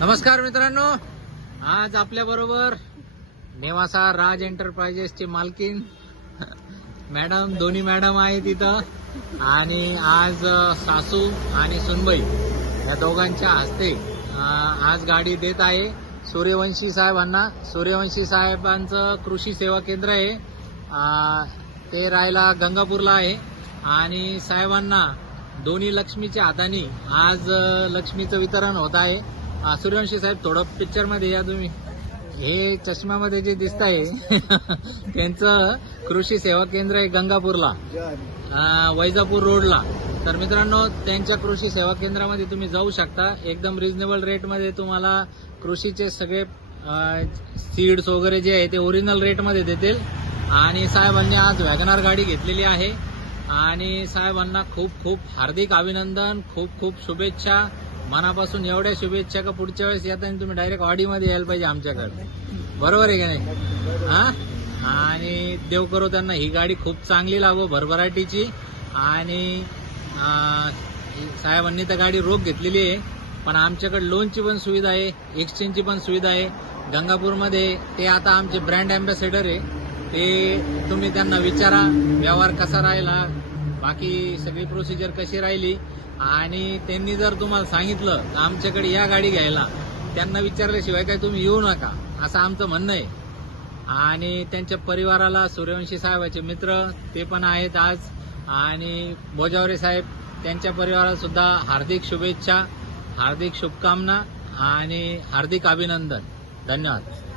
नमस्कार मित्रांनो. आज आपल्या बरोबर नेवासा राज एंटरप्राइजेसची मालकीन. मॅडम दोन्ही मॅडम आहे तिथं आणि आज सासू आणि सुनबाई या दोघांच्या हस्ते आज गाडी देत आहे सूर्यवंशी साहेबांना. सूर्यवंशी साहेबांचं कृषी सेवा केंद्र आहे. ते राहायला गंगापूरला आहे. आणि साहेबांना दोन्ही लक्ष्मीच्या हाताने आज लक्ष्मीचं वितरण होत आहे. अ, सूर्यवंशी साहेब थोडं पिक्चरमध्ये या तुम्ही. हे चष्म्यामध्ये जे दिसत आहे त्यांचं कृषी सेवा केंद्र आहे गंगापूरला. वैजापूर रोडला. तर मित्रांनो त्यांच्या कृषी सेवा केंद्रामध्ये तुम्ही जाऊ शकता. एकदम रिझनेबल रेटमध्ये तुम्हाला कृषीचे सगळे सीड्स वगैरे जे आहे ते ओरिजिनल रेटमध्ये देतील. आणि साहेबांनी आज वॅगनार गाडी घेतलेली आहे. आणि साहेबांना खूप खूप हार्दिक अभिनंदन खूप खूप शुभेच्छा. मनापासून एवढ्या शुभेच्छा का पुढच्या वेळेस येताना तुम्ही डायरेक्ट ऑडीमध्ये यायला पाहिजे आमच्याकडे. बरोबर आहे का नाही? हा? आणि देव करो त्यांना. ही गाडी खूप चांगली लावो भरभराटीची. आणि साहेबांनी तर गाडी रोख घेतलेली आहे. पण आमच्याकडे लोनची पण सुविधा आहे एक्सचेंजची पण सुविधा आहे. गंगापूरमध्ये ते आता आमचे ब्रँड अँबॅसेडर आहे. ते तुम्ही त्यांना विचारा व्यवहार कसा राहिला बाकी सगळी प्रोसिजर कशी राहिली? आणि त्यांनी जर तुम्हाला सांगितलं तर आमच्याकडे या गाडी घ्यायला त्यांना विचारल्याशिवाय काय तुम्ही येऊ नका असं आमचं म्हणणं आहे. आणि त्यांच्या परिवाराला सूर्यवंशी साहेबाचे मित्र ते पण आहेत आज. आणि बोजावरे साहेब त्यांच्या परिवाराला सुद्धा हार्दिक शुभेच्छा हार्दिक शुभकामना आणि हार्दिक अभिनंदन. धन्यवाद.